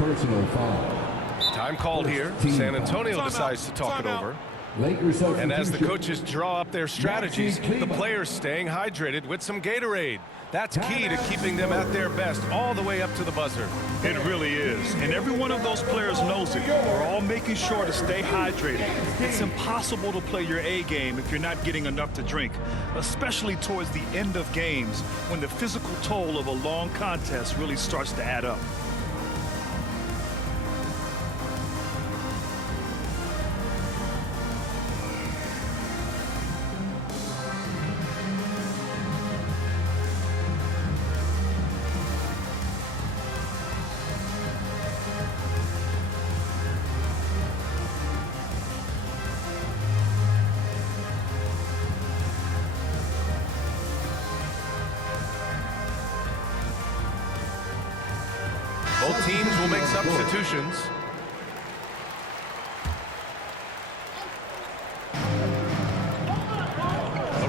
personal foul. Time called here. San Antonio decides to talk it over. And as the coaches draw up their strategies, the players staying hydrated with some Gatorade. That's key to keeping them at their best all the way up to the buzzer. It really is. And every one of those players knows it. We're all making sure to stay hydrated. It's impossible to play your A game if you're not getting enough to drink, especially towards the end of games when the physical toll of a long contest really starts to add up. Both teams will make substitutions.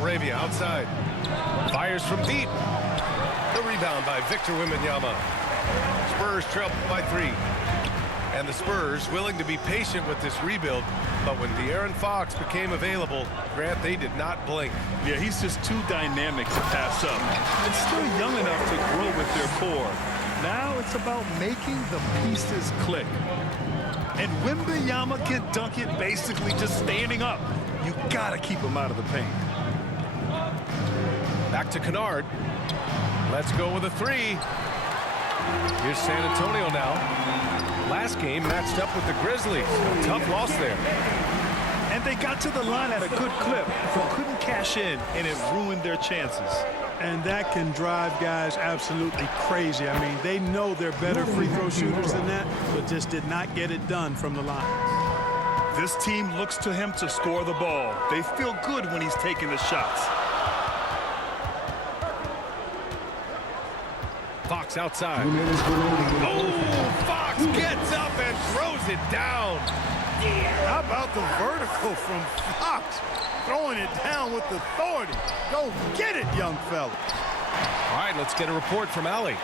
Arabia outside. Fires from deep. The rebound by Victor Wembanyama. Spurs trail by 3. And the Spurs willing to be patient with this rebuild. But when De'Aaron Fox became available, Grant, they did not blink. Yeah, he's just too dynamic to pass up. And still young enough to grow with their core. Now it's about making the pieces click. And Wembanyama can dunk it basically just standing up. You gotta keep him out of the paint. Back to Kennard. Let's go with a 3. Here's San Antonio now. Last game matched up with the Grizzlies. A tough loss there. And they got to the line at a good clip, but couldn't cash in, and it ruined their chances. And that can drive guys absolutely crazy. I mean, they know they're better free throw shooters than that, but just did not get it done from the line. This team looks to him to score the ball. They feel good when he's taking the shots. Fox outside. Oh, Fox gets up and throws it down. How about the vertical from Fox? Throwing it down with authority. Go get it, young fella. All right, let's get a report from Allie.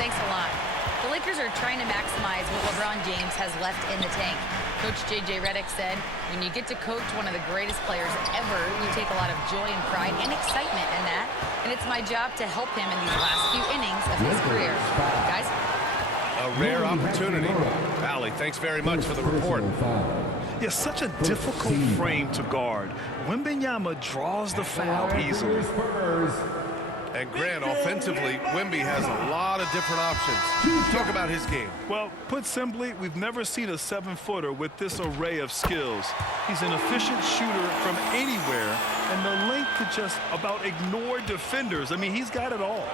Thanks a lot. The Lakers are trying to maximize what LeBron James has left in the tank. Coach J.J. Redick said, when you get to coach one of the greatest players ever, you take a lot of joy and pride and excitement in that. And it's my job to help him in these last few innings of his career. Guys? A rare opportunity. Allie, thanks very much for the report. Yeah, such a difficult frame to guard. Wembanyama draws the foul easily. And Grant, offensively, Wemby has a lot of different options. Talk about his game. Well, put simply, we've never seen a 7-footer with this array of skills. He's an efficient shooter from anywhere, and the length to just about ignore defenders. I mean, he's got it all.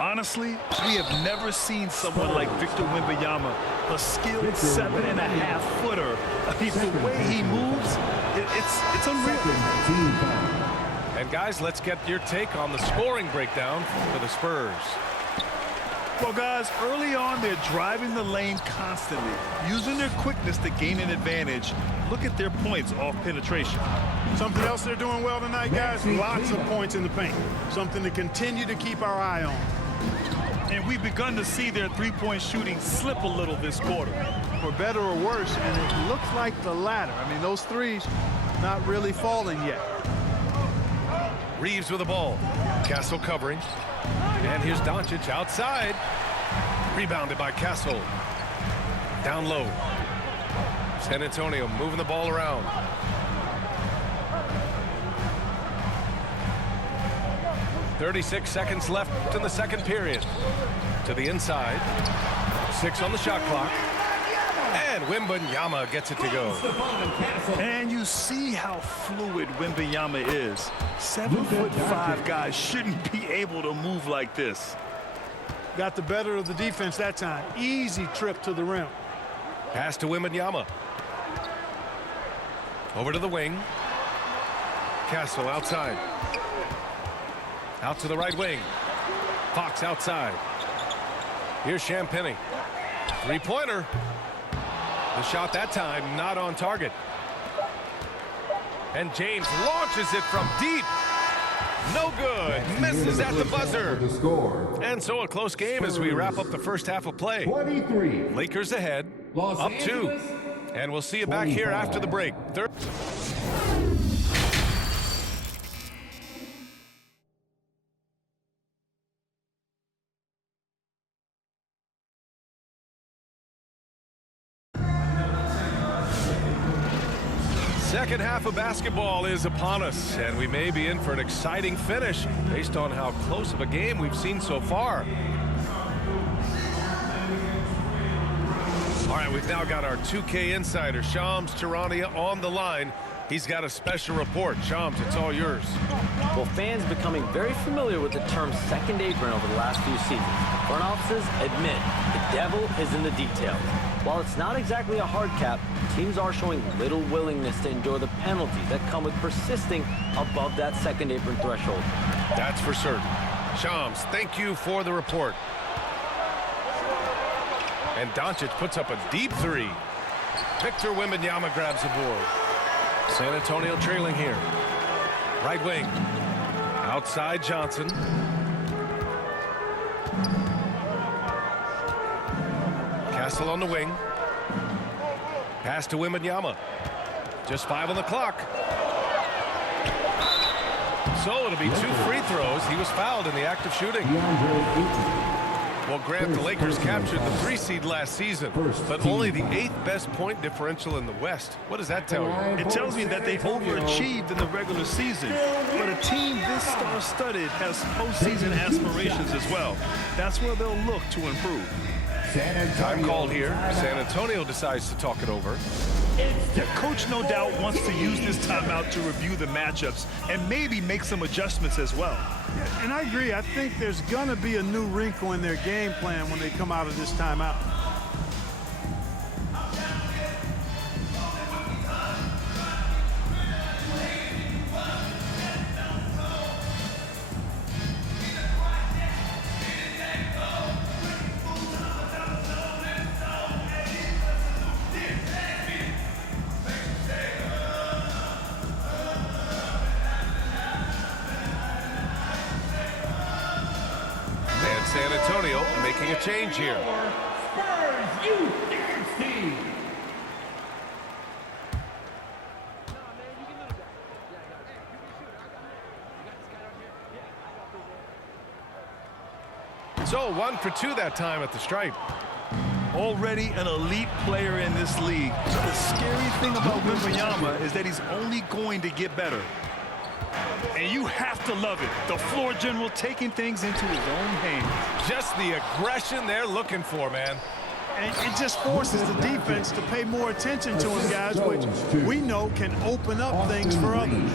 Honestly, we have never seen someone like Victor Wembanyama, a skilled 7.5-footer. I mean, the way he moves, it's unreal. And guys, let's get your take on the scoring breakdown for the Spurs. Well, guys, early on, they're driving the lane constantly, using their quickness to gain an advantage. Look at their points off penetration. Something else they're doing well tonight, guys, lots of points in the paint. Something to continue to keep our eye on. And we've begun to see their three-point shooting slip a little this quarter. For better or worse, and it looks like the latter. I mean, those threes not really falling yet. Reeves with the ball. Castle covering. And here's Doncic outside. Rebounded by Castle. Down low. San Antonio moving the ball around. "36 seconds left in the second period. To the inside. 6 on the shot clock. And Wembanyama gets it to go. And you see how fluid Wembanyama is. 7'5" guys shouldn't be able to move like this. Got the better of the defense that time. Easy trip to the rim. Pass to Wembanyama. Over to the wing. Castle outside. Out to the right wing. Fox outside. Here's Champagnie. Three-pointer. The shot that time not on target. And James launches it from deep. No good. Misses at the buzzer. The score. And so a close game as we wrap up the first half of play. 23. Lakers ahead, Los up 2. Angeles, And we'll see you back here 25. after the break. Second half of basketball is upon us, and we may be in for an exciting finish based on how close of a game we've seen so far. All right, we've now got our 2K insider, Shams Charania, on the line. He's got a special report. Shams, it's all yours. Well, fans becoming very familiar with the term second apron over the last few seasons. Front offices admit the devil is in the details. While it's not exactly a hard cap, teams are showing little willingness to endure the penalties that come with persisting above that second apron threshold. That's for certain. Shams, thank you for the report. And Doncic puts up a deep 3. Victor Wembanyama grabs the board. San Antonio trailing here. Right wing. Outside Johnson. Castle on the wing. Pass to Wembanyama. Just 5 on the clock. So it'll be 2 free throws. He was fouled in the act of shooting. Well, Grant, the Lakers captured the 3 seed last season, but only the 8th best point differential in the West. What does that tell you? It tells me that they overachieved in the regular season. But a team this star-studded has postseason aspirations as well. That's where they'll look to improve. Time called here. San Antonio decides to talk it over. The coach, no doubt, wants to use this timeout to review the matchups and maybe make some adjustments as well. And I agree. I think there's going to be a new wrinkle in their game plan when they come out of this timeout. San Antonio making a change here. So 1 for 2 that time at the stripe. Already an elite player in this league. The scary thing about Wembanyama is that he's only going to get better. And you have to love it. The floor general taking things into his own hands. Just the aggression they're looking for, man. And it just forces the defense to pay more attention to him, guys, which we know can open up things for others.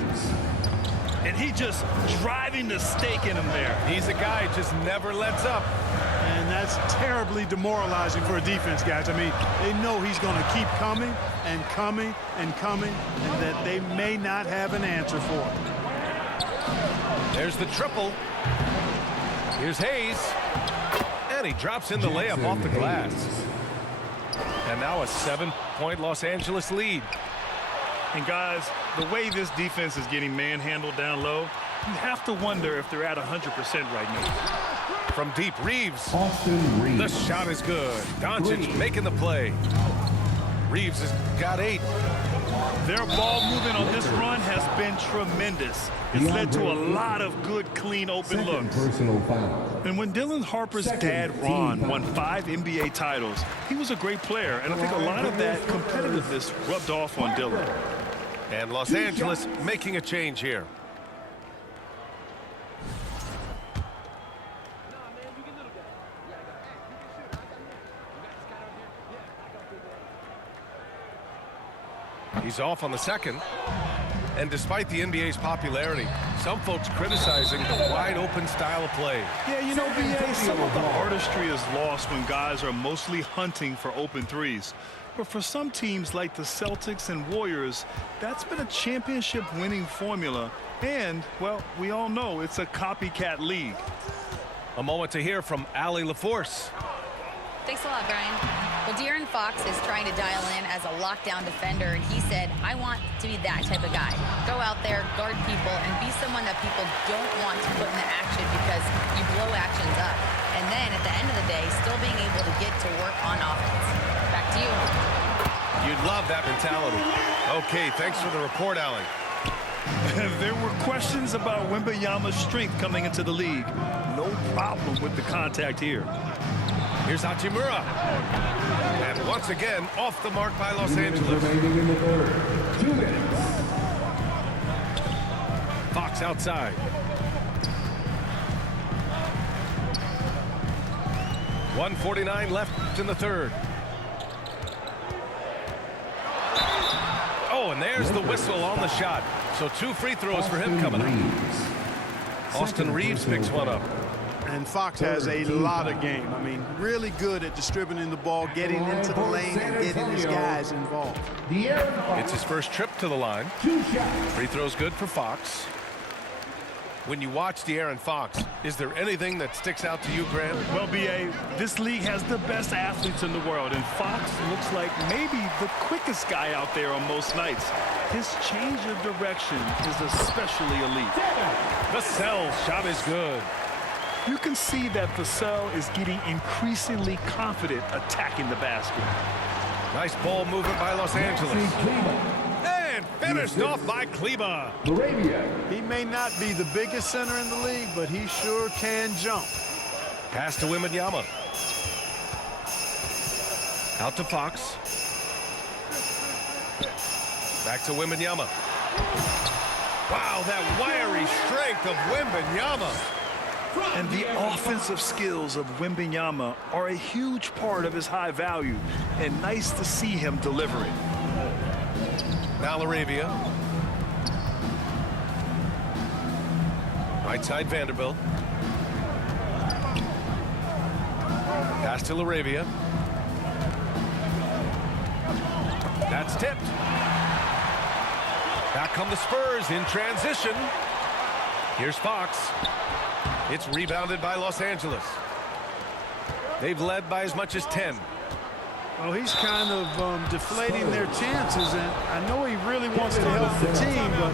And he just driving the stake in him there. He's a guy who just never lets up. And that's terribly demoralizing for a defense, guys. I mean, they know he's going to keep coming and coming and coming, and that they may not have an answer for it. There's the triple. Here's Hayes. And he drops in the layup off the glass. And now a 7-point Los Angeles lead. And guys, the way this defense is getting manhandled down low, you have to wonder if they're at 100% right now. From deep, Reeves. Austin Reeves. The shot is good. Doncic making the play. Reeves has got 8. Their ball movement on this run has been tremendous. It's led to a lot of good, clean, open looks. Personal foul. And when Dylan Harper's dad, Ron, won 5 NBA titles, he was a great player. And I think a lot of that competitiveness rubbed off on Dylan. And Los Angeles making a change here. He's off on the second. And despite the NBA's popularity, some folks criticizing the wide-open style of play. Yeah, you know, BA, some of the artistry is lost when guys are mostly hunting for open threes. But for some teams like the Celtics and Warriors, that's been a championship-winning formula. And, well, we all know it's a copycat league. A moment to hear from Allie LaForce. Thanks a lot, Brian. Well, De'Aaron Fox is trying to dial in as a lockdown defender, and he said, I want to be that type of guy. Go out there, guard people, and be someone that people don't want to put into action because you blow actions up. And then at the end of the day, still being able to get to work on offense. Back to you. You'd love that mentality. Okay, thanks for the report, Allie. There were questions about Wembanyama's strength coming into the league. No problem with the contact here. Here's Hachimura. And once again, off the mark by Los 2 minutes Angeles. remaining in the third. 2 minutes. Fox outside. .149 left in the third. Oh, and there's the whistle on the shot. So 2 free throws for him coming up. Austin Reeves picks one up. And Fox has a lot of game. I mean, really good at distributing the ball, getting into the lane, and getting his guys involved. It's his first trip to the line. 2 shots. Free throw's good for Fox. When you watch De'Aaron Fox, is there anything that sticks out to you, Grant? Well, B.A., this league has the best athletes in the world, and Fox looks like maybe the quickest guy out there on most nights. His change of direction is especially elite. Vassell shot is good. You can see that Vassell is getting increasingly confident attacking the basket. Nice ball movement by Los Angeles. And finished off by Kleba. Arabia. He may not be the biggest center in the league, but he sure can jump. Pass to Wembanyama. Out to Fox. Back to Wembanyama. Wow, that wiry strength of Wembanyama. And the offensive skills of Wembanyama are a huge part of his high value, and nice to see him deliver it. Now Arabia. Right side Vanderbilt. Pass to Arabia. That's tipped. Back come the Spurs in transition. Here's Fox. It's rebounded by Los Angeles. They've led by as much as 10. Well, he's kind of deflating their chances, and I know he really wants to help the team, but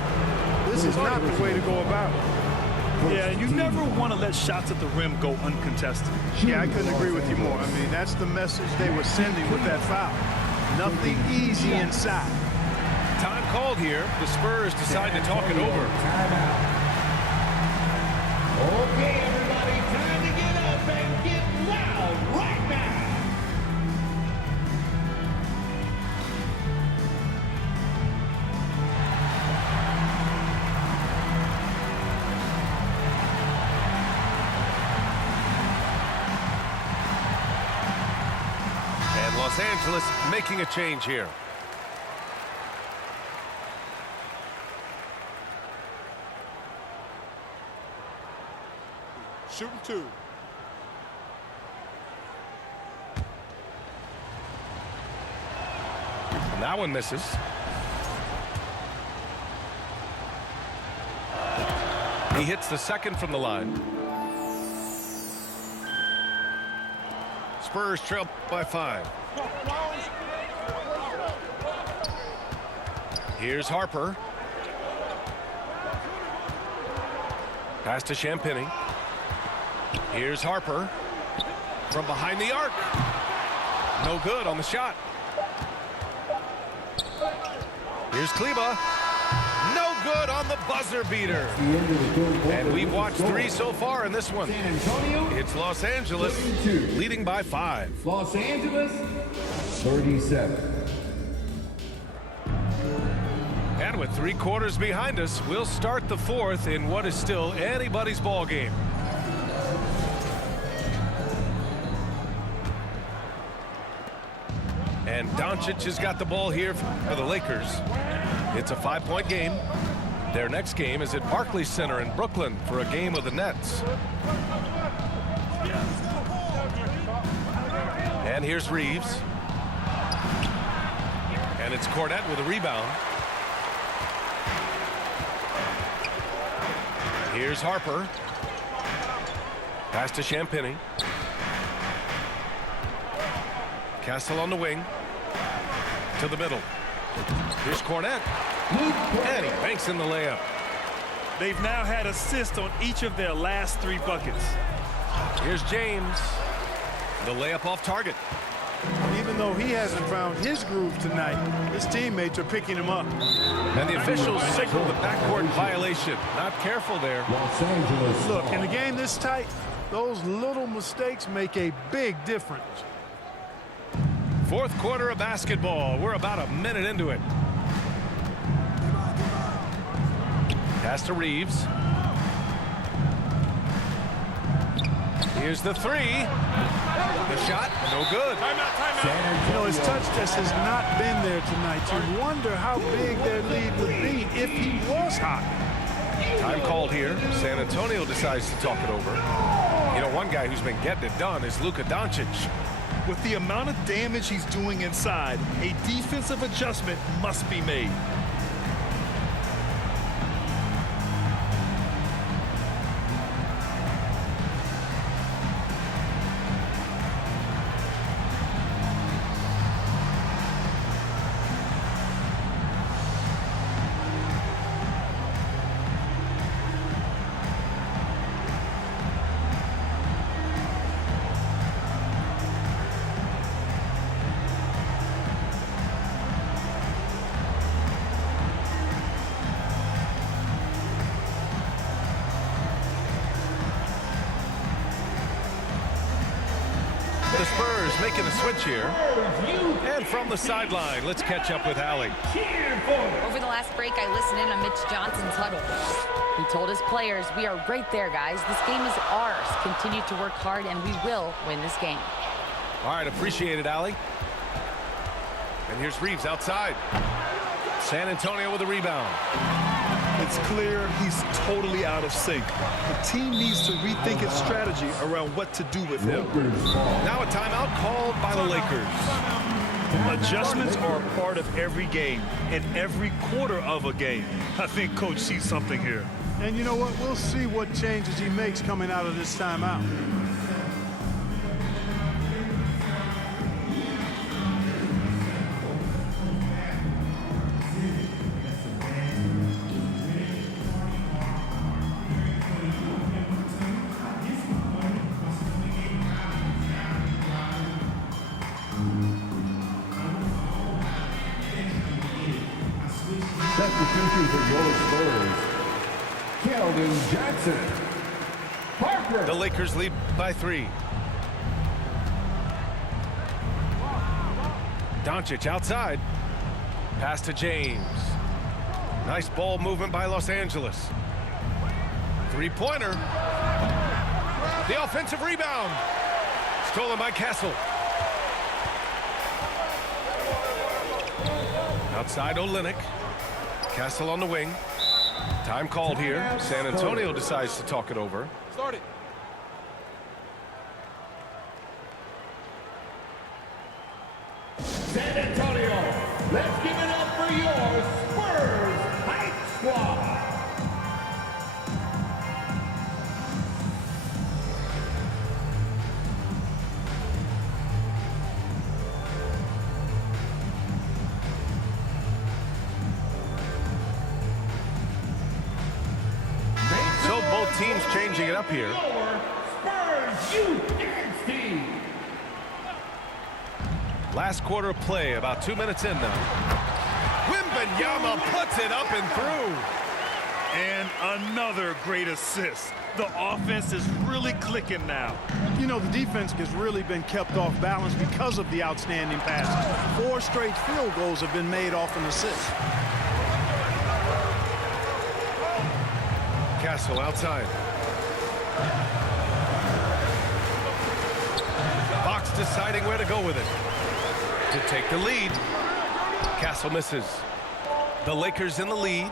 this is not the way to go about it. Yeah, you never want to let shots at the rim go uncontested. Yeah, I couldn't agree with you more. I mean, that's the message they were sending with that foul. Nothing easy inside. Time called here. The Spurs decide to talk it over. Timeout. Okay, everybody, time to get up and get loud right now. And Los Angeles making a change here. Shooting 2. And that one misses. He hits the second from the line. Spurs trail by 5. Here's Harper. Pass to Champagny. Here's Harper from behind the arc. No good on the shot. Here's Kleba. No good on the buzzer beater. And we've watched 3 so far in this one. San Antonio. It's Los Angeles 32. leading by 5. Los Angeles 37. And with 3 quarters behind us, we'll start the 4th in what is still anybody's ball game. And Doncic has got the ball here for the Lakers. It's a 5-point game. Their next game is at Barclays Center in Brooklyn for a game of the Nets. And here's Reeves. And it's Cornette with a rebound. Here's Harper. Pass to Champagny. Castle on the wing. To the middle. Here's Cornette. And he banks in the layup. They've now had assists on each of their last 3 buckets. Here's James. The layup off target. Even though he hasn't found his groove tonight, his teammates are picking him up. And the officials signal the backcourt violation. Not careful there. Look, in a game this tight, those little mistakes make a big difference. Fourth quarter of basketball. We're about a minute into it. Pass to Reeves. Here's the 3. The shot, no good. You know, his touch just has not been there tonight. You wonder how big their lead would be if he was hot. Time called here. San Antonio decides to talk it over. You know, one guy who's been getting it done is Luka Doncic. With the amount of damage he's doing inside, a defensive adjustment must be made. The Spurs making a switch here. And from the sideline, let's catch up with Allie. Over the last break, I listened in on Mitch Johnson's huddle. He told his players, we are right there, guys. This game is ours. Continue to work hard, and we will win this game. All right, appreciate it, Allie. And here's Reeves outside. San Antonio with a rebound. It's clear he's totally out of sync. The team needs to rethink its strategy around what to do with him. Now a timeout called by the Lakers. Adjustments are a part of every game and every quarter of a game. I think Coach sees something here. And you know what? We'll see what changes he makes coming out of this timeout. Substitution for your Spurs, Keldon Johnson. Parker. The Lakers lead by 3. Doncic outside. Pass to James. Nice ball movement by Los Angeles. 3-pointer. The offensive rebound. Stolen by Castle. Outside Olynyk. Castle on the wing. Time called here. San Antonio decides to talk it over. Start it. San Antonio, let's give it up for your Spurs Heights Squad. So both teams changing it up here. Your Spurs Youth Dance Team. Last quarter of play, about 2 minutes in now. Wembanyama puts it up and through. And another great assist. The offense is really clicking now. You know, the defense has really been kept off balance because of the outstanding passes. 4 straight field goals have been made off an assist. Castle outside. Fox deciding where to go with it. To take the lead. Castle misses. The Lakers in the lead.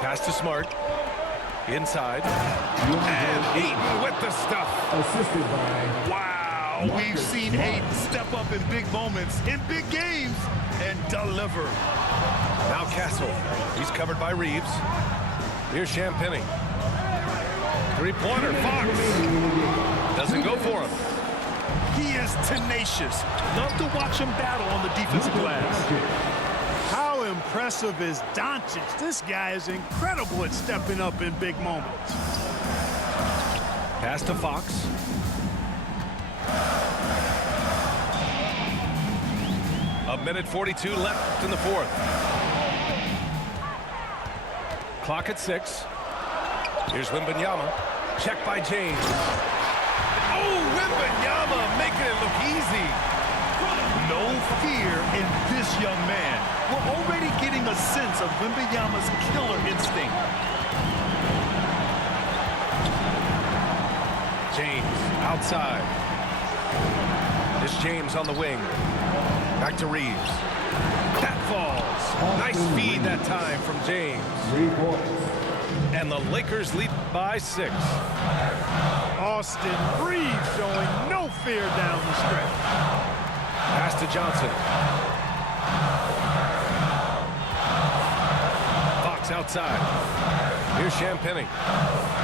Pass to Smart. Inside. And Eaton with the stuff. Assisted by. Wow, we've seen Ayton step up in big moments, in big games, and deliver. Now Castle. He's covered by Reeves. Here's Champagny. 3-pointer, Fox. Doesn't go for him. He is tenacious. Love to watch him battle on the defensive glass. How impressive is Doncic? This guy is incredible at stepping up in big moments. Pass to Fox. A minute 42 left in the fourth. Clock at 6. Here's Wembanyama. Check by James. Oh, Wembanyama making it look easy. No fear in this young man. We're already getting a sense of Wembanyama's killer instinct. James outside. This James on the wing. Back to Reeves. That falls. Nice feed that time from James. 3 points. And the Lakers lead by 6. Austin Reeves showing no fear down the stretch. Pass to Johnson. Fox outside. Here's Champagnie.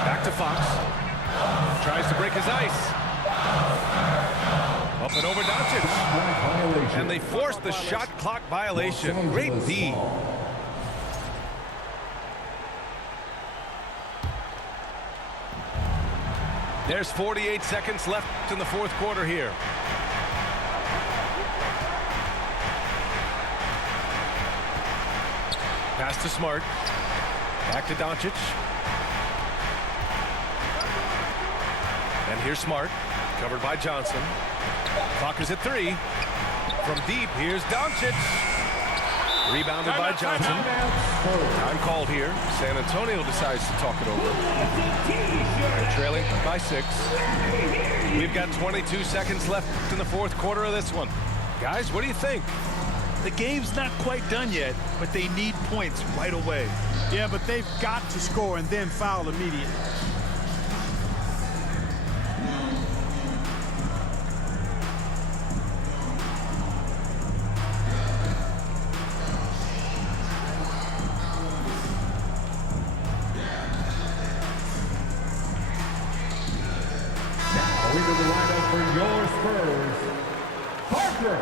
Back to Fox. Tries to break his ice. Up and over Doncic. And they forced the shot clock violation. Great D. There's 48 seconds left in the fourth quarter here. Pass to Smart. Back to Doncic. And here's Smart. Covered by Johnson. Clock is at 3. From deep, here's Doncic. Rebounded by Johnson. Time called here. San Antonio decides to talk it over. They're trailing by 6. We've got 22 seconds left in the fourth quarter of this one. Guys, what do you think? The game's not quite done yet, but they need points right away. Yeah, but they've got to score and then foul immediately. Into the lineup for your Spurs, Parker.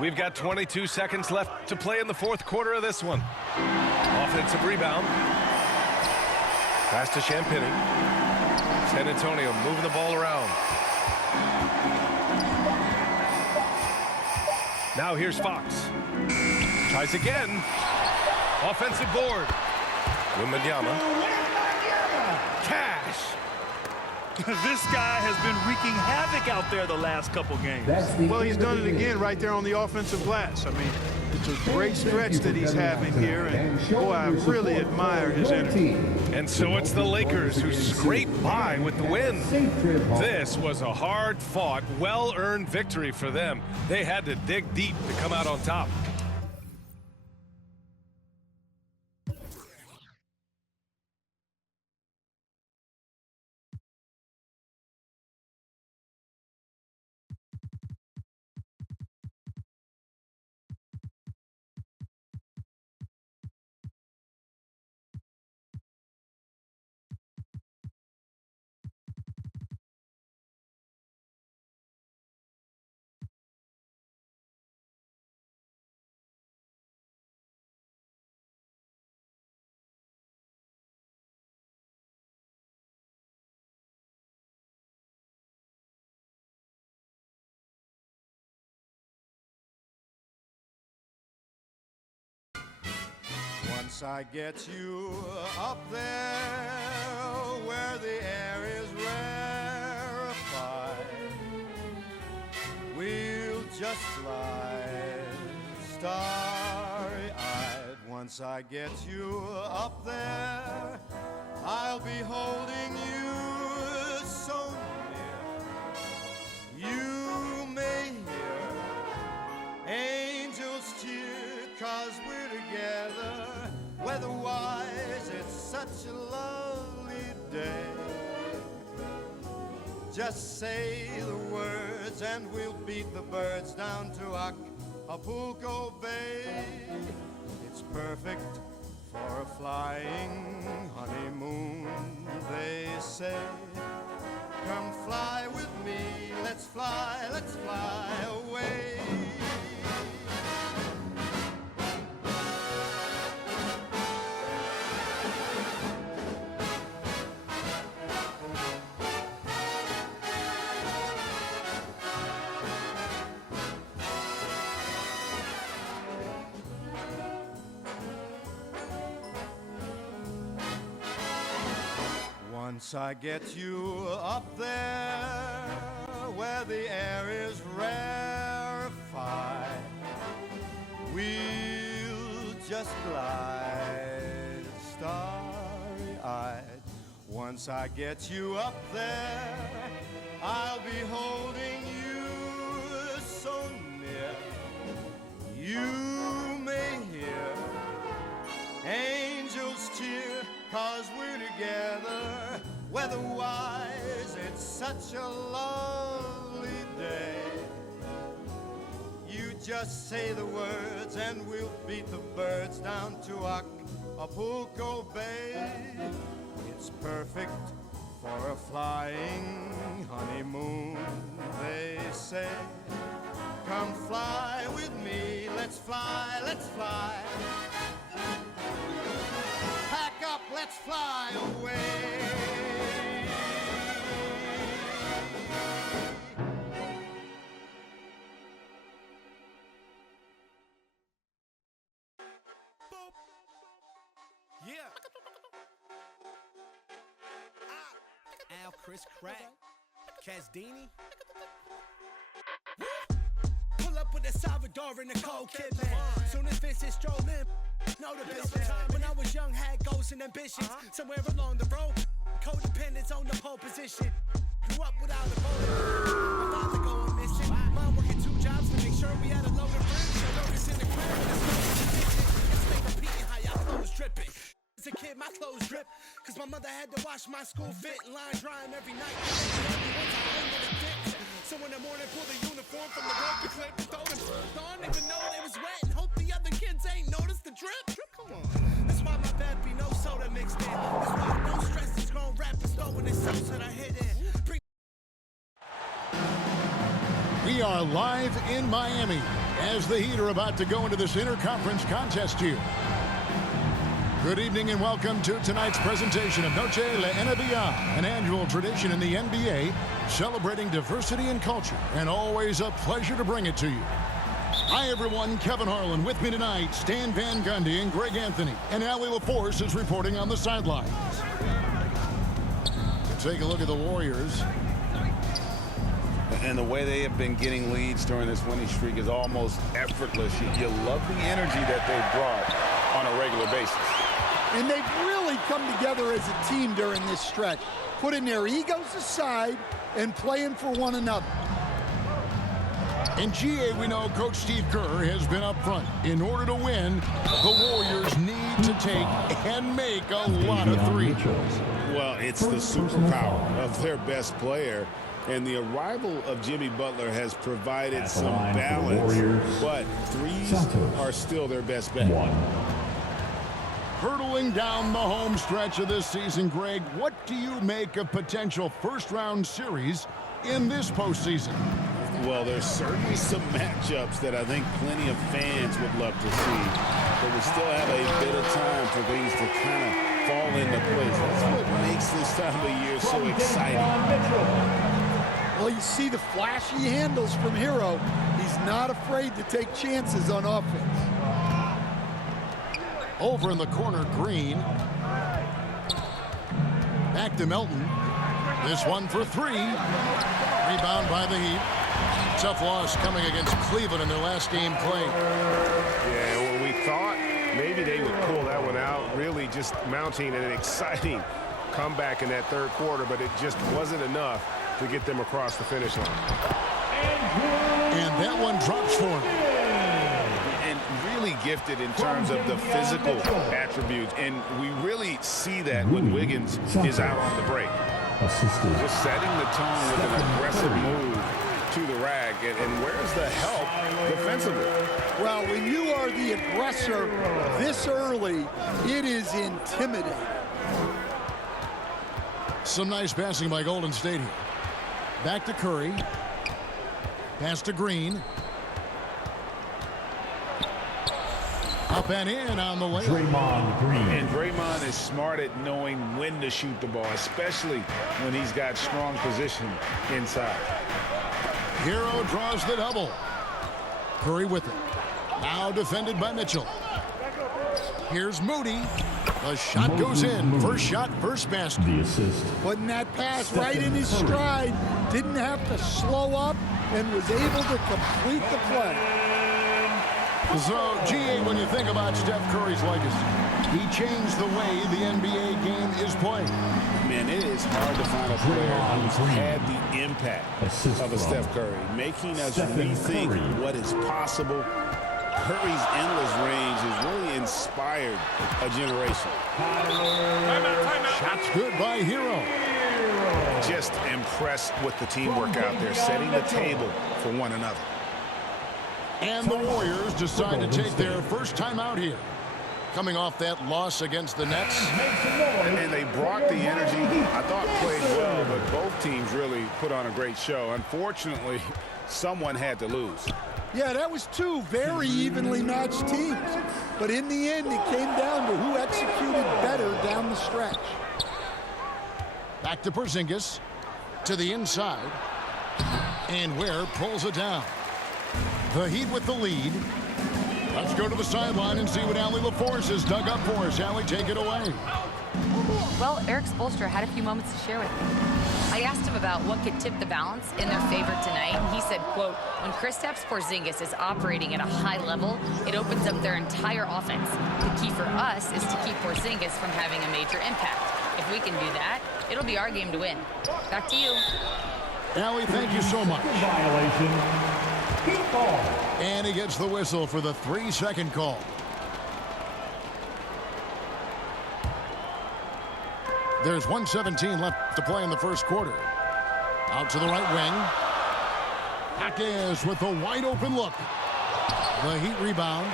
We've got 22 seconds left to play in the fourth quarter of this one. Offensive rebound. Pass to Champagnie. San Antonio moving the ball around. Now here's Fox. Tries again. Offensive board. Wembanyama. Cash. This guy has been wreaking havoc out there the last couple games. Well, he's done it again right there on the offensive glass. I mean, it's a great stretch that he's having here, and boy, I really admire his energy. And so it's the Lakers who scrape by with the win. This was a hard-fought, well-earned victory for them. They had to dig deep to come out on top. Once I get you up there where the air is rarefied, we'll just glide starry-eyed. Once I get you up there, I'll be holding you so near. You may hear angels cheer 'cause we're together. Weather-wise, it's such a lovely day. Just say the words and we'll beat the birds down to Acapulco Bay. It's perfect for a flying honeymoon, they say. Come fly with me, let's fly away. Once I get you up there where the air is rarefied, we'll just glide starry-eyed. Once I get you up there, I'll be holding you so near. You may hear angels cheer, 'cause we're together. Weather-wise, it's such a lovely day. You just say the words and we'll beat the birds down to Acapulco Bay. It's perfect for a flying honeymoon, they say. Come fly with me, let's fly, let's fly. Pack up, let's fly away. Yeah. Al, Chris Crack, Casdini. Pull up with a Salvador and a cold kid, man. Soon as Vince is strolling, know the business. When I was young, had goals and ambitions. Somewhere along the road, codependence on the pole position. Grew up without a motor. My father going missing. Mom working 2 jobs to make sure we had a load of friends. I noticed in the crib when it's no kitchen. It's like repeating how y'all clothes dripping. As a kid, my clothes drip, 'cause my mother had to wash my school fit and line dry 'em every night. So in the morning, pull the uniform from the rope and clip and throw them on, even though they was wet, and hope the other kids ain't noticed the drip. Come on. That's why my bed be no soda mixed in. That's why no stress is grown rappers throwing this sauce that I hit in. We are live in Miami as the Heat are about to go into this interconference contest here. Good evening and welcome to tonight's presentation of Noche La NBA, an annual tradition in the NBA celebrating diversity and culture, and always a pleasure to bring it to you. Hi everyone, Kevin Harlan with me tonight, Stan Van Gundy and Greg Anthony, and Ali LaForce is reporting on the sidelines. Take a look at the Warriors. And the way they have been getting leads during this winning streak is almost effortless. You love the energy that they've brought on a regular basis. And they've really come together as a team during this stretch, putting their egos aside and playing for one another. In GA, we know Coach Steve Kerr has been up front. In order to win, the Warriors need to take and make a lot of threes. Well, it's the superpower of their best player. And the arrival of Jimmy Butler has provided some balance, but threes are still their best bet. Hurtling down the home stretch of this season, Greg, what do you make of potential first-round series in this postseason? Well, there's certainly some matchups that I think plenty of fans would love to see, but we still have a bit of time for things to kind of fall into place. That's what makes this time of year so exciting. Well, you see the flashy handles from Hero. He's not afraid to take chances on offense. Over in the corner, Green. Back to Melton. This one for 3. Rebound by the Heat. Tough loss coming against Cleveland in their last game played. Yeah, well, we thought maybe they would pull that one out, really just mounting an exciting comeback in that third quarter, but it just wasn't enough to get them across the finish line. And that one drops for him. And really gifted in terms of the physical attributes, and we really see that when Wiggins is out on the break. Just setting the tone with an aggressive move to the rack, and where's the help defensively? Well, when you are the aggressor this early, it is intimidating. Some nice passing by Golden State here. Back to Curry. Pass to Green. Up and in on the layup. Draymond Green. And Draymond is smart at knowing when to shoot the ball, especially when he's got strong position inside. Hero draws the double. Curry with it. Now defended by Mitchell. Here's Moody. The shot goes in. First shot, first basket. The assist. Putting that pass right in his stride. Didn't have to slow up and was able to complete the play. So, G.A., when you think about Steph Curry's legacy, he changed the way the NBA game is played. Man, it is hard to find a player who's had the impact of a Steph Curry, making us rethink what is possible. Curry's endless range has really inspired a generation. Shots good by Hero. Just impressed with the teamwork out there, setting the table for one another. And the Warriors decide to take their first time out here. Coming off that loss against the Nets. And they brought the energy. I thought played well, but both teams really put on a great show. Unfortunately, someone had to lose. Yeah, that was two very evenly matched teams. But in the end, it came down to who executed better down the stretch. Back to Porzingis. To the inside. And Ware pulls it down. The Heat with the lead. Let's go to the sideline and see what Allie LaForce has dug up for us. Allie, take it away. Well, Eric Spoelstra had a few moments to share with me. I asked him about what could tip the balance in their favor tonight, and he said, quote, when Kristaps Porzingis is operating at a high level, it opens up their entire offense. The key for us is to keep Porzingis from having a major impact. If we can do that, it'll be our game to win. Back to you. Allie, thank you so much. Violation. And he gets the whistle for the 3-second call. There's 1:17 left to play in the first quarter. Out to the right wing. Jaquez with a wide open look. The Heat rebound.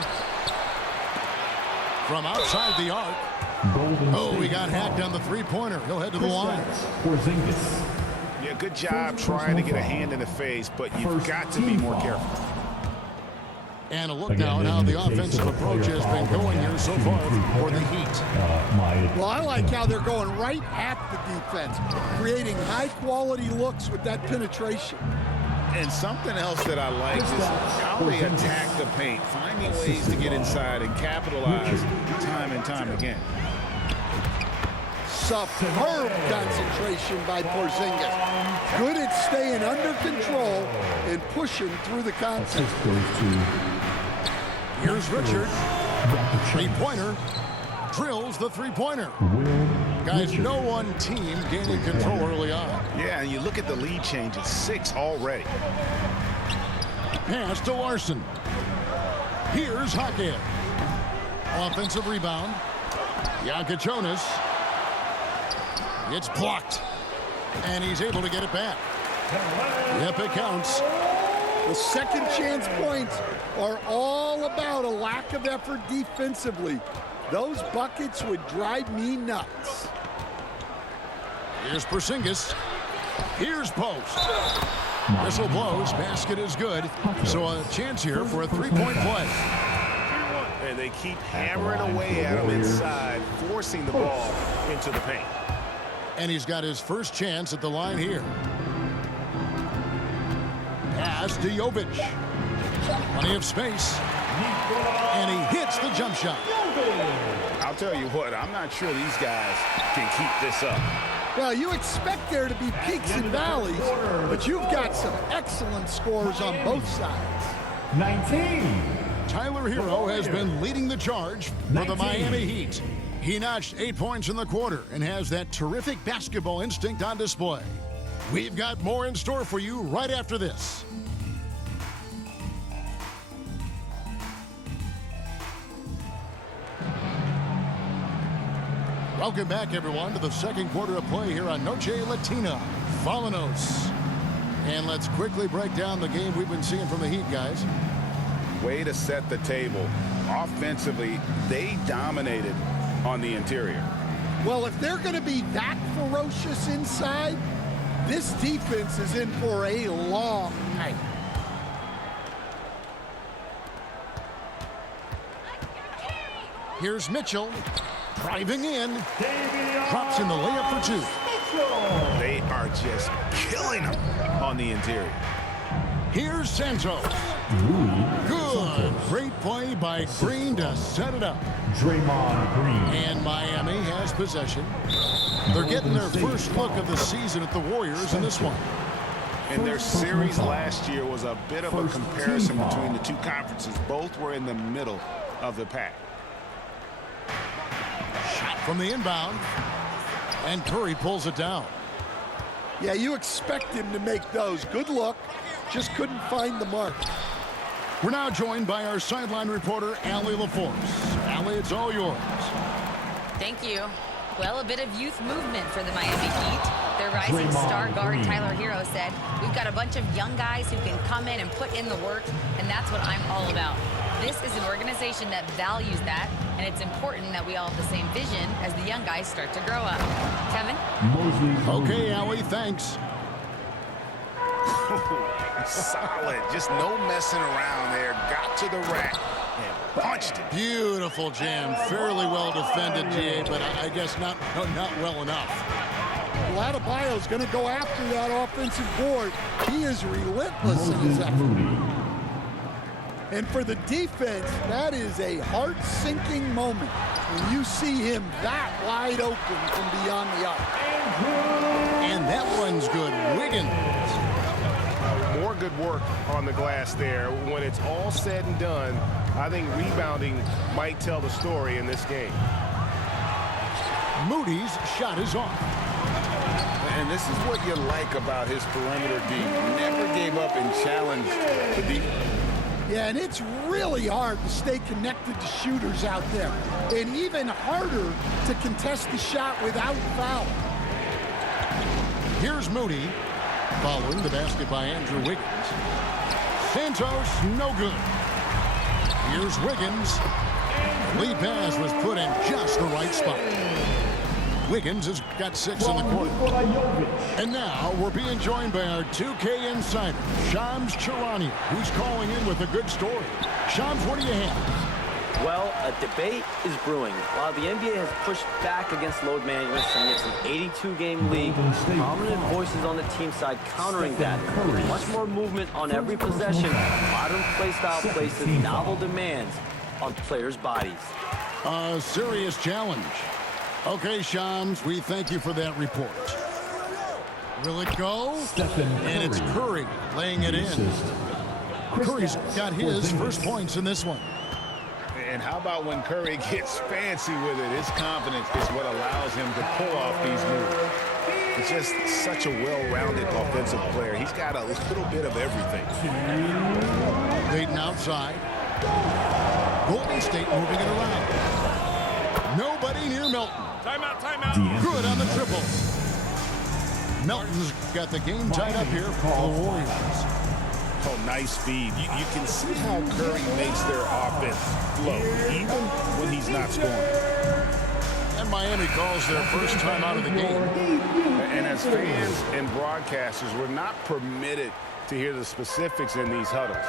From outside the arc. He got hacked on the three-pointer. He'll head to the line. Porzingis. Yeah, good job trying to get a hand in the face, but you've got to be more careful. And a look now at how the offensive approach has been going here so far for the Heat. Well, I like how they're going right at the defense, creating high-quality looks with that penetration. And something else that I like is how they attack the paint, finding ways to get inside and capitalize time and time again. Superb concentration by Porzingis. Good at staying under control and pushing through the contact. Here's Richard. Three-pointer. Drills the three-pointer. Guys, no one team gaining control early on. Yeah, and you look at the lead changes, 6 already. Pass to Larson. Here's Jaquez. Offensive rebound. Jonas. It's blocked. And he's able to get it back. Yep, it counts. The second chance points are all about a lack of effort defensively. Those buckets would drive me nuts. Here's Porzingis. Here's Post. Whistle blows. Basket is good. So a chance here for a three-point play. And they keep hammering away at him inside, forcing the ball into the paint. And he's got his first chance at the line here. Pass to Jovic. Plenty of space. And he hits the jump shot. I'll tell you what, I'm not sure these guys can keep this up. Well, you expect there to be peaks and valleys, but you've got some excellent scores on both sides. 19. Tyler Hero has been leading the charge for the Miami Heat. He notched 8 points in the quarter and has that terrific basketball instinct on display. We've got more in store for you right after this. Welcome back, everyone, to the second quarter of play here on Noche Latina. Vámonos. And let's quickly break down the game we've been seeing from the Heat, guys. Way to set the table. Offensively, they dominated on the interior. Well, if they're going to be that ferocious inside, This defense is in for a long night. Here's Mitchell driving in. Drops in the layup for two. They are just killing him on the interior. Here's Santos. Good. Great play by Green to set it up. Draymond Green. And Miami has possession. They're getting their first look of the season at the Warriors in this one. And their series last year was a bit of a comparison between the two conferences. Both were in the middle of the pack. Shot from the inbound. And Curry pulls it down. Yeah, you expect him to make those. Good look. Just couldn't find the mark. We're now joined by our sideline reporter, Allie LaForce. Allie, it's all yours. Thank you. Well, a bit of youth movement for the Miami Heat. Their rising star guard, Tyler Hero, said, "We've got a bunch of young guys who can come in and put in the work, and that's what I'm all about." This is an organization that values that, and it's important that we all have the same vision as the young guys start to grow up. Kevin? Okay, Allie, thanks. Solid. Just no messing around there. Got to the rack and punched it. Beautiful jam. Fairly well defended, GA, but I guess not well enough. Well, Adebayo's going to go after that offensive board. He is relentless in his effort. And for the defense, that is a heart-sinking moment when you see him that wide open from beyond the arc. And that one's good. Wiggins. More good work on the glass there. When it's all said and done, I think rebounding might tell the story in this game. Moody's shot is off. And this is what you like about his perimeter D. Never gave up and challenged the defense. Yeah, and it's really hard to stay connected to shooters out there. And even harder to contest the shot without foul. Here's Moody. Following the basket by Andrew Wiggins. Santos, no good. Here's Wiggins. Lead pass was put in just the right spot. Wiggins has got 6 in the quarter. And now we're being joined by our 2K insider, Shams Charania, who's calling in with a good story. Shams, what do you have? Well, a debate is brewing. While the NBA has pushed back against load management, saying it's an 82-game league, prominent voices on the team side countering that. Much more movement on every possession, modern play style places novel demands on players' bodies. A serious challenge. Okay, Shams, we thank you for that report. Will it go? And it's Curry laying it in. Curry's got his first points in this one. And how about when Curry gets fancy with it? His confidence is what allows him to pull off these moves. He's just such a well-rounded offensive player. He's got a little bit of everything. Dayton outside. Golden State moving it around. Nobody near Melton. Timeout, timeout. Good on the triple. Melton's got the game tied up here for the Warriors. Oh, nice feed. You can see how Curry makes their offense flow, even when he's not scoring. And Miami calls their first time out of the game. And as fans and broadcasters, we're not permitted to hear the specifics in these huddles.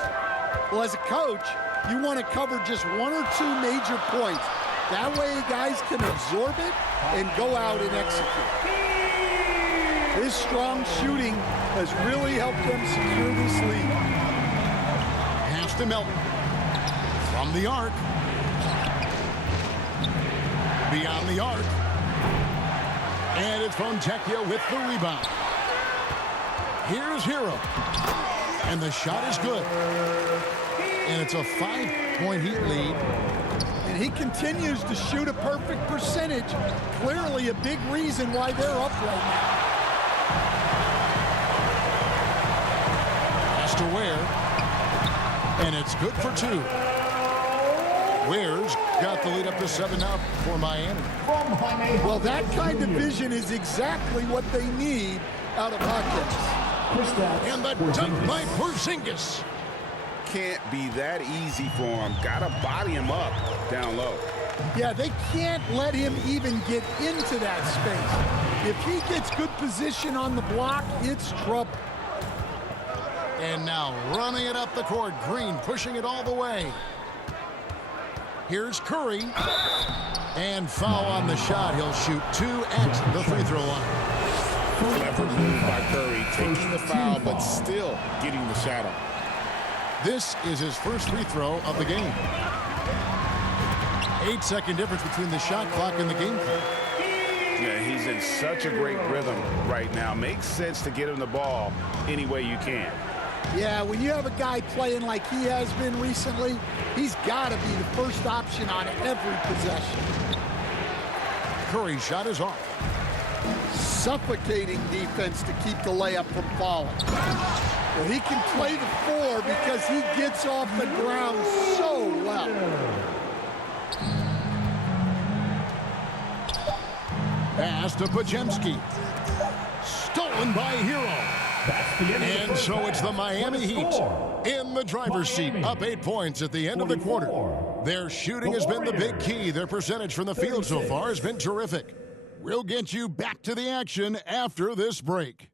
Well, as a coach, you want to cover just 1 or 2 major points. That way guys can absorb it and go out and execute. His strong shooting has really helped them secure this lead. Pass to Melton. From the arc. Beyond the arc. And it's Fontecchio with the rebound. Here's Hero. And the shot is good. And it's a 5-point Heat lead. And he continues to shoot a perfect percentage. Clearly a big reason why they're up right now. Pass to Ware. And it's good for 2. Ware's got the lead up to 7 now for Miami. Well, that kind of vision is exactly what they need out of Hawkins. And the dunk by Porzingis. Can't be that easy for him. Gotta body him up down low. Yeah, they can't let him even get into that space. If he gets good position on the block, it's trouble. And now running it up the court. Green pushing it all the way. Here's Curry. And foul on the shot. He'll shoot 2 at the free throw line. Clever move by Curry, taking the foul, but still getting the shot off. This is his first free throw of the game. 8-second difference between the shot clock and the game clock. Yeah, he's in such a great rhythm right now. Makes sense to get him the ball any way you can. Yeah, when you have a guy playing like he has been recently, he's got to be the first option on every possession. Curry's shot is off. Suffocating defense to keep the layup from falling. Well, he can play the 4 because he gets off the ground so well. Pass to Pajemski. Stolen by Hero. And so it's the Miami Heat in the driver's seat, up 8 points at the end of the quarter. Their shooting has been the big key. Their percentage from the field so far has been terrific. We'll get you back to the action after this break.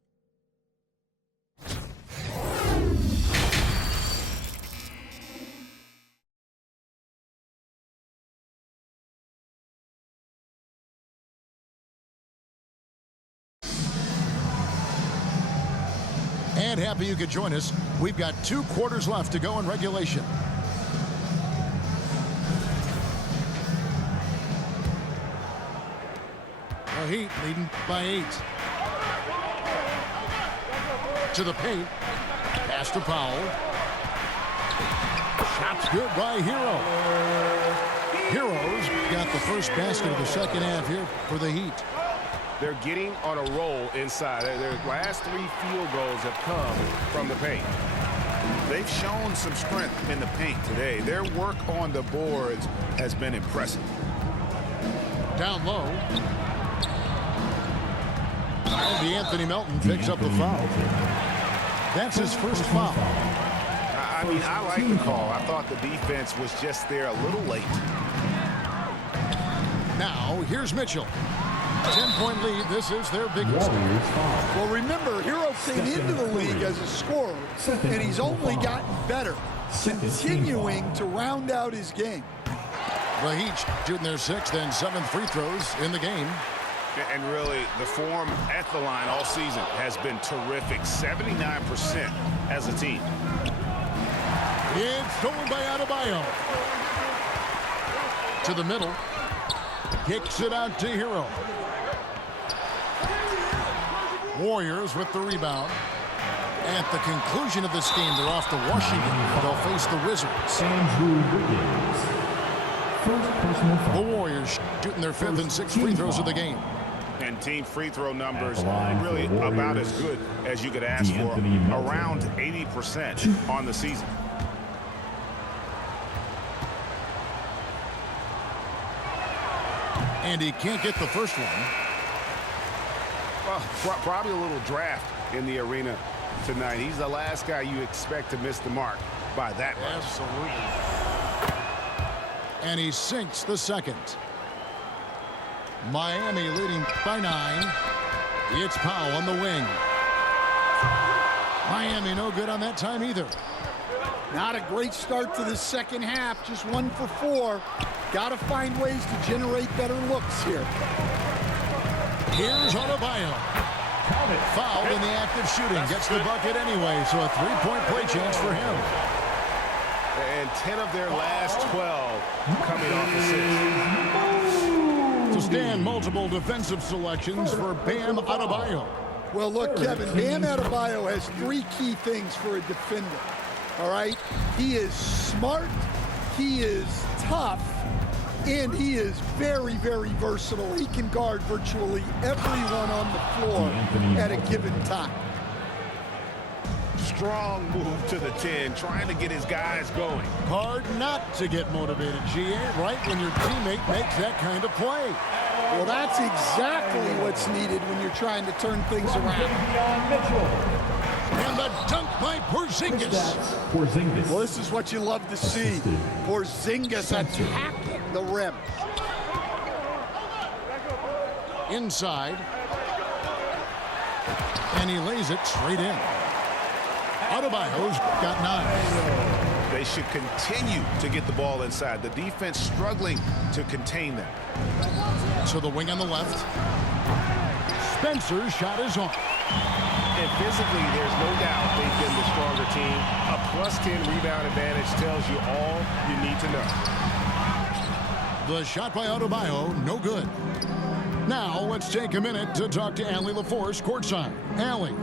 And happy you could join us. We've got 2 quarters left to go in regulation. The Heat leading by 8. To the paint. Pass to Powell. Shot's good by Hero. Hero's got the first basket of the second half here for the Heat. They're getting on a roll inside. Their last 3 field goals have come from the paint. They've shown some strength in the paint today. Their work on the boards has been impressive. Down low. And Anthony Melton picks up the foul. That's his first foul. I mean, I like the call. I thought the defense was just there a little late. Now, here's Mitchell. 10-point lead. This is their biggest. Well, remember, Hero came into the league as a scorer, and he's only gotten better, continuing to round out his game. The Heat shooting their 6th and 7th free throws in the game. And really, the form at the line all season has been terrific. 79% as a team. It's stolen by Adebayo. To the middle. Kicks it out to Hero. Warriors with the rebound. At the conclusion of this game, they're off to Washington. They'll face the Wizards. The Warriors shooting their 5th and 6th free throws of the game. And team free throw numbers really about as good as you could ask for. Around 80% on the season. And he can't get the first one. Well, probably a little draft in the arena tonight. He's the last guy you expect to miss the mark by that much. Absolutely. And he sinks the second. Miami leading by 9. It's Powell on the wing. Miami no good on that time either. Not a great start to the second half. Just 1 for 4. Got to find ways to generate better looks here. Here's Adebayo. Fouled in the act of shooting. Gets the bucket anyway, so a 3-point play chance for him. And 10 of their last 12 coming off the 6. To stand multiple defensive selections for Bam Adebayo. Well, look, Kevin, Bam Adebayo has 3 key things for a defender. All right? He is smart, he is tough, and he is very, very versatile. He can guard virtually everyone on the floor at a given time. Strong move to the 10, trying to get his guys going. Hard not to get motivated, GA, right when your teammate makes that kind of play. Well, that's exactly what's needed when you're trying to turn things around. And the dunk by Porzingis. Well, this is what you love to see. Porzingis attacking the rim. Inside. And he lays it straight in. Adebayo's got 9. They should continue to get the ball inside. The defense struggling to contain them. To the wing on the left. Spencer's shot is on. And physically, there's no doubt they've been the stronger team. A +10 rebound advantage tells you all you need to know. The shot by Adebayo, no good. Now let's take a minute to talk to Allie LaForce courtside. Allie.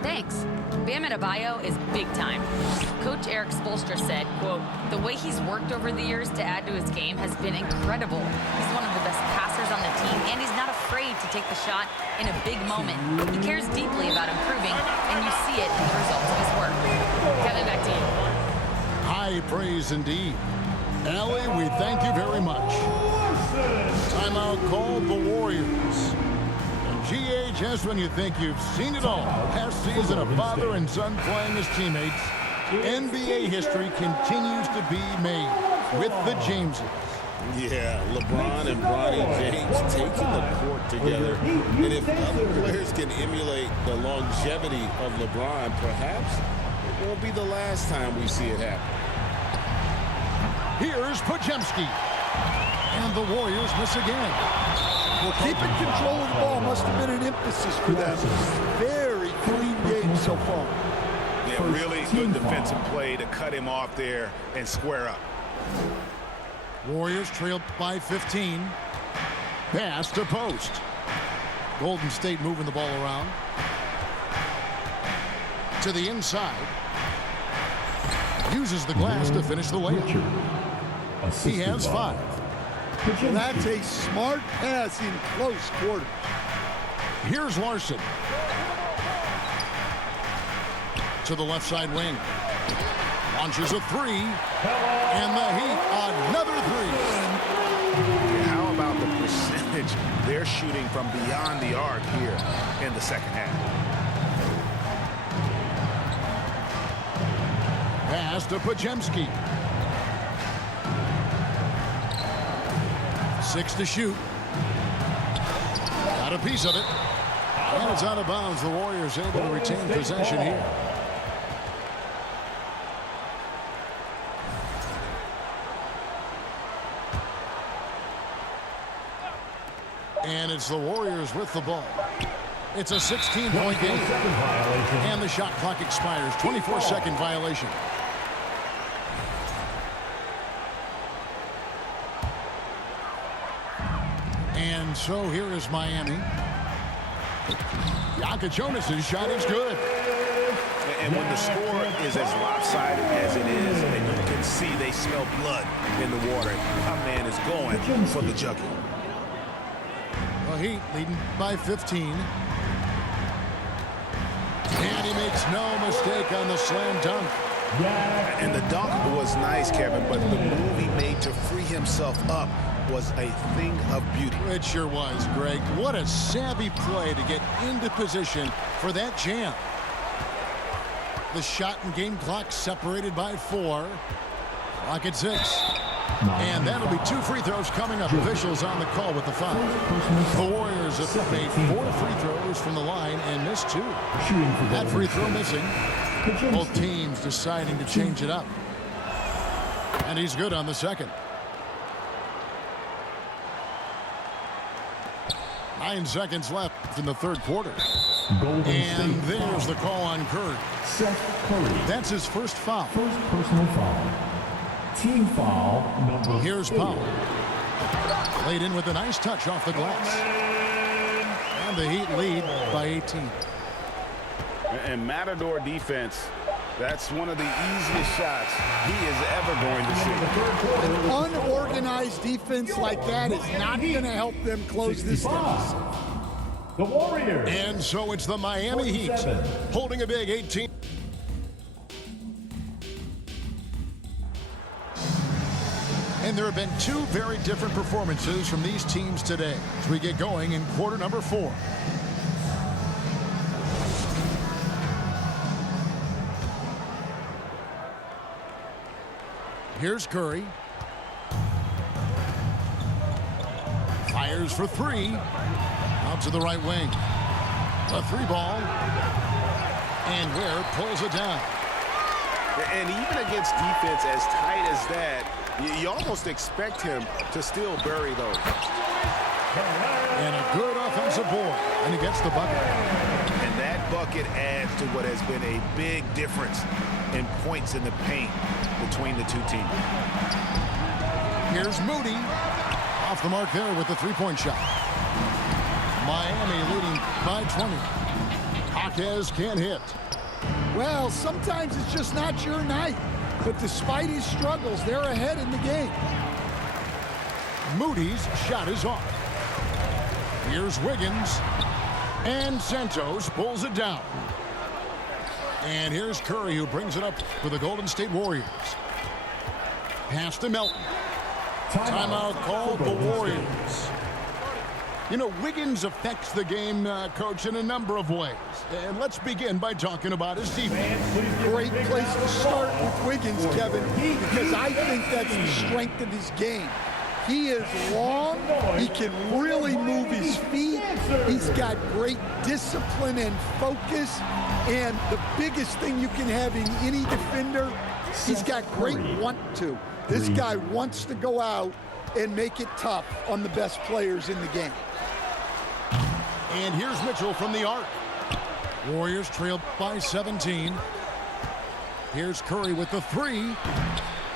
Thanks. Bam Adebayo is big time. Coach Eric Spoelstra said, quote, the way he's worked over the years to add to his game has been incredible. He's one of the best passers on the team, and he's not afraid to take the shot in a big moment. He cares deeply about improving, and you see it in the results of his work. Kevin, back to you. High praise indeed. Allie, we thank you very much. Timeout called the Warriors. GA, just when you think you've seen it all, past season of father and son playing as teammates, NBA history continues to be made with the Jameses. Yeah, LeBron and Bronny James taking the court together. And if other players can emulate the longevity of LeBron, perhaps it won't be the last time we see it happen. Here's Podziemski. And the Warriors miss again. Well, keeping control of the ball must have been an emphasis for them. Very clean game so far. Yeah, really good defensive play to cut him off there and square up. Warriors trailed by 15. Pass to post. Golden State moving the ball around. To the inside. Uses the glass to finish the layup. He has 5. Well, that's a smart pass in close quarters. Here's Larson. To the left side wing. Launches a 3. And the Heat, another 3. How about the percentage they're shooting from beyond the arc here in the second half? Pass to Podziemski. 6 to shoot. Got a piece of it. And it's out of bounds. The Warriors able to retain possession here. And it's the Warriors with the ball. It's a 16-point game. And the shot clock expires. 24-second violation. And so here is Miami. Jonas' shot is good. And when the score is as lopsided as it is, and you can see they smell blood in the water, a man is going for the jugular. The Heat leading by 15. And he makes no mistake on the slam dunk. And the dunk was nice, Kevin, but the move he made to free himself up was a thing of beauty. It sure was, Greg. What a savvy play to get into position for that jam. The shot and game clock separated by 4. Clock at 6. And that'll be 2 free throws coming up. Officials on the call with the foul. The Warriors have made 4 free throws from the line and missed 2. That free throw missing. Both teams deciding to change it up. And he's good on the second. 9 seconds left in the third quarter. And there's the call on Curry. That's his first foul. First personal foul. Team foul number 4. Here's Powell. Laid in with a nice touch off the glass. And the Heat lead by 18. And Matador defense, that's one of the easiest shots he is ever going to see. An unorganized defense like that is not going to help them close this deficit. The Warriors. And so it's the Miami Heat holding a big 18. And there have been 2 very different performances from these teams today as we get going in quarter number 4. Here's Curry. Fires for 3. Out to the right wing. A 3 ball. And Ware pulls it down. And even against defense as tight as that, you almost expect him to still bury those. And a good offensive board. And he gets the bucket. And that bucket adds to what has been a big difference in points in the paint between the two teams. Here's Moody. Off the mark there with the three-point shot. Miami leading by 20. Jaquez can't hit. Well, sometimes it's just not your night. But despite his struggles, they're ahead in the game. Moody's shot is off. Here's Wiggins. And Santos pulls it down. And here's Curry, who brings it up for the Golden State Warriors. Pass to Melton. Timeout called the Warriors. You know, Wiggins affects the game, Coach, in a number of ways. And let's begin by talking about his defense. Great place to start with Wiggins, Kevin, because I think that's the strength of his game. He is long. He can really move his feet. He's got great discipline and focus. And the biggest thing you can have in any defender, he's got great want to. This guy wants to go out and make it tough on the best players in the game. And here's Mitchell from the arc. Warriors trailed by 17. Here's Curry with the 3.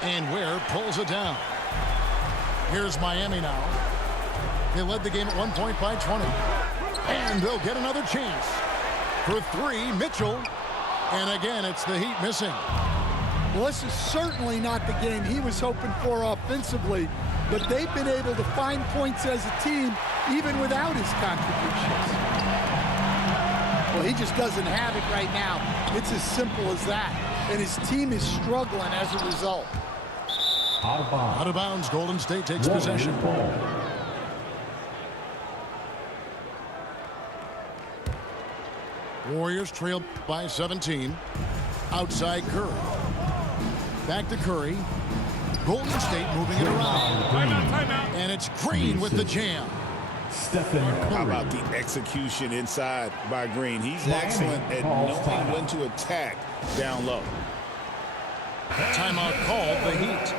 And Ware pulls it down. Here's Miami now. They led the game at 1 point by 20. And they'll get another chance. For 3, Mitchell. And again, it's the Heat missing. Well, this is certainly not the game he was hoping for offensively, but they've been able to find points as a team even without his contributions. Well, he just doesn't have it right now. It's as simple as that. And his team is struggling as a result. Out of bounds. Golden State takes possession. Warriors trail by 17. Outside Curry. Back to Curry. Golden State moving it around. Timeout. And it's Green with the jam. How about the execution inside by Green? He's excellent at knowing when to attack down low. Timeout called the Heat.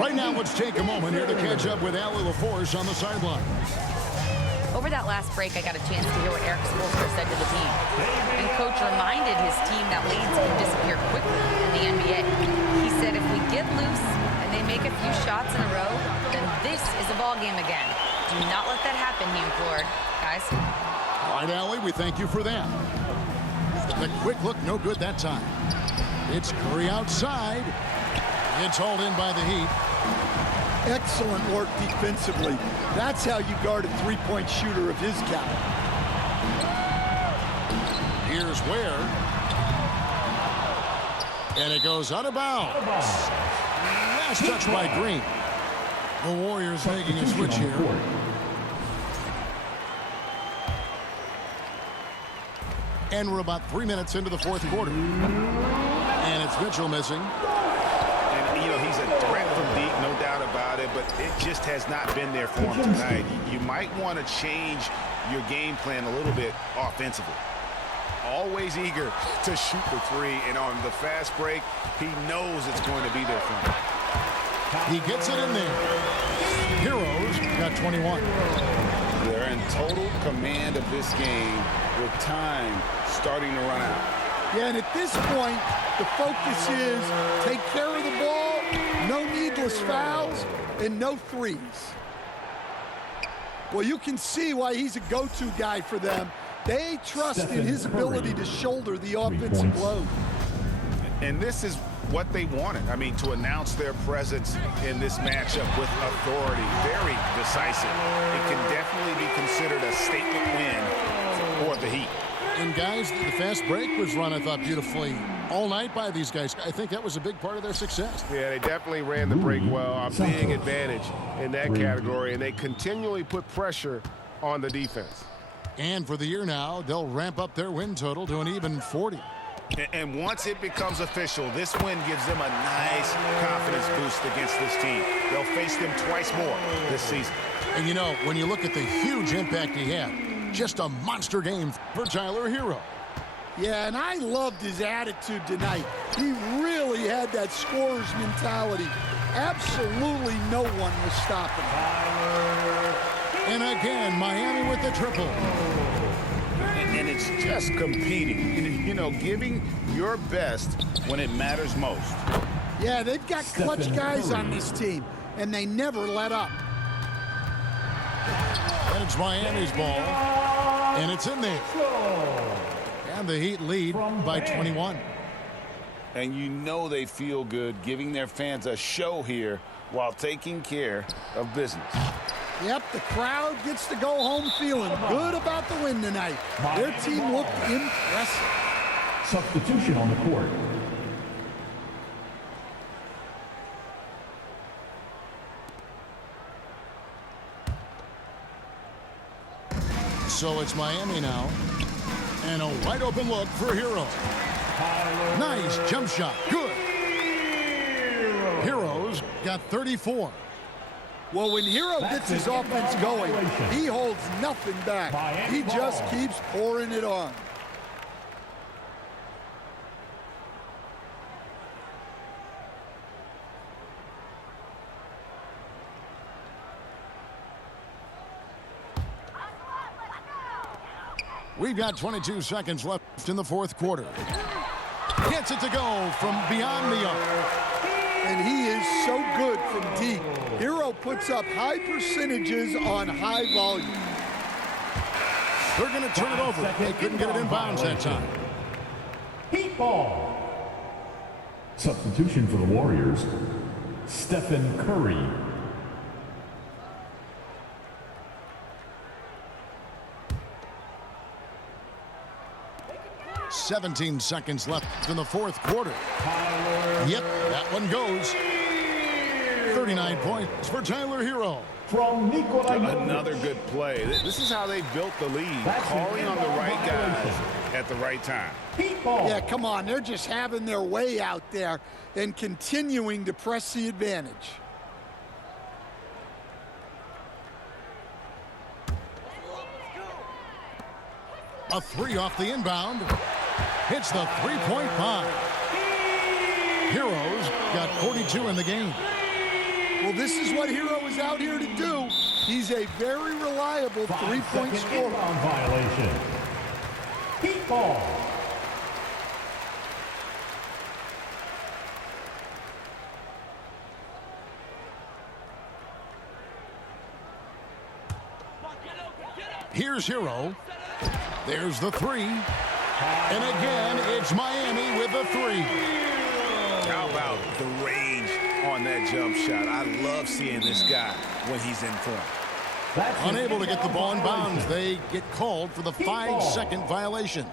Right now, let's take a moment here to catch up with Allie LaForce on the sideline. Over that last break, I got a chance to hear what Eric Spoelstra said to the team. And Coach reminded his team that leads can disappear quickly in the NBA. He said if we get loose and they make a few shots in a row, then this is a ball game again. Do not let that happen, he implored. Guys. All right, Allie, we thank you for that. The quick look, no good that time. It's Curry outside. It's hauled in by the Heat. Excellent work defensively. That's how you guard a three-point shooter of his caliber. Here's Ware. And it goes out of bounds. Last touch by Green. The Warriors making a switch here. And we're about 3 minutes into the fourth quarter. And it's Mitchell missing. And, you know, he's a threat from deep, no doubt about it, but it just has not been there for him tonight. You might want to change your game plan a little bit offensively. Always eager to shoot the 3, and on the fast break, he knows it's going to be there for him. He gets it in there. Heroes got 21. They're in total command of this game with time starting to run out. Yeah, and at this point, the focus is take care of the ball, no needless fouls, and no threes. Well, you can see why he's a go-to guy for them. They trust in his ability to shoulder the offensive load. And this is what they wanted. I mean, to announce their presence in this matchup with authority, very decisive. It can definitely be considered a statement win for the Heat. And guys, the fast break was run, I thought, beautifully all night by these guys. I think that was a big part of their success. Yeah, they definitely ran the break well. A big advantage in that category, and they continually put pressure on the defense. And for the year now, they'll ramp up their win total to an even 40. And once it becomes official, this win gives them a nice confidence boost against this team. They'll face them twice more this season. And you know, when you look at the huge impact he had, Just a monster game for Tyler Hero. Yeah, and I loved his attitude tonight. He really had that scorer's mentality. Absolutely no one was stopping him. And again, Miami with the triple. And it's just competing, you know, giving your best when it matters most. Yeah, they've got clutch guys on this team, and they never let up. And it's Miami's ball, and it's in there. And the Heat lead by 21. And you know they feel good giving their fans a show here while taking care of business. Yep, the crowd gets to go home feeling good about the win tonight. Their team looked impressive. Substitution on the court. So it's Miami now. And a wide open look for Hero. Nice jump shot. Good. Hero's got 34. Well, when Hero gets his offense going, he holds nothing back. He just keeps pouring it on. We've got 22 seconds left in the fourth quarter. Gets it to go from beyond the arc. And he is so good from deep. Hero puts up high percentages on high volume. They're going to turn it over. They couldn't get it in bounds that time. Heat ball. Substitution for the Warriors. Stephen Curry. 17 seconds left in the fourth quarter. Yep, that one goes. 39 points for Tyler Hero. From Another good play. This is how they built the lead, calling on the right guys at the right time. Yeah, come on. They're just having their way out there and continuing to press the advantage. A three off the inbound. Hits the three-point pie. Hero's got 42 in the game. Well, this is what Hero is out here to do. He's a very reliable three-point scorer. Violation. Heat ball. Here's Hero. There's the three. And again, it's Miami with the three. How about the range on that jump shot? I love seeing this guy when he's in form. Unable to get the ball in bounds. They get called for the 5-second violation.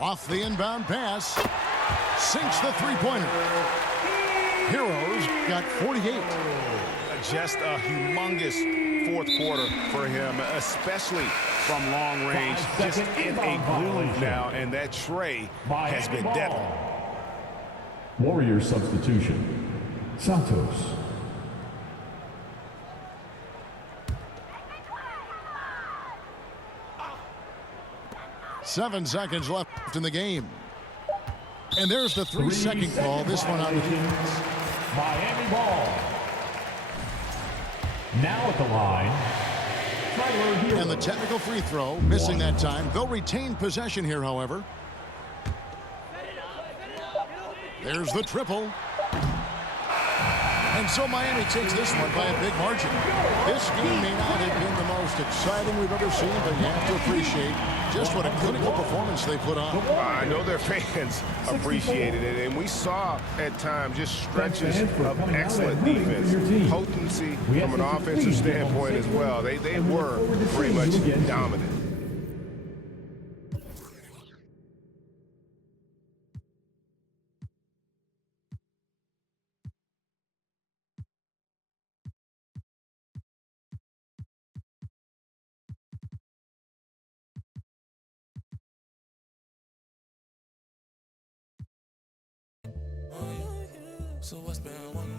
Off the inbound pass. Sinks the three-pointer. Heroes got 48. Just a humongous fourth quarter for him, especially from long range. Just in a groove now, and that tray has been deadly. Warriors substitution. Santos. Seven seconds left in the game. And there's the 3-second call. This one on the defense. Miami ball. Now at the line, Tyler Hero. And the technical free throw, missing that time. They'll retain possession here, however. There's the triple. And so Miami takes this one by a big margin. This game may not have been the most exciting we've ever seen, but you have to appreciate just what a clinical performance they put on. I know their fans appreciated it, and we saw at times just stretches of excellent defense, potency from an offensive standpoint as well. They were pretty much dominant. So I spent one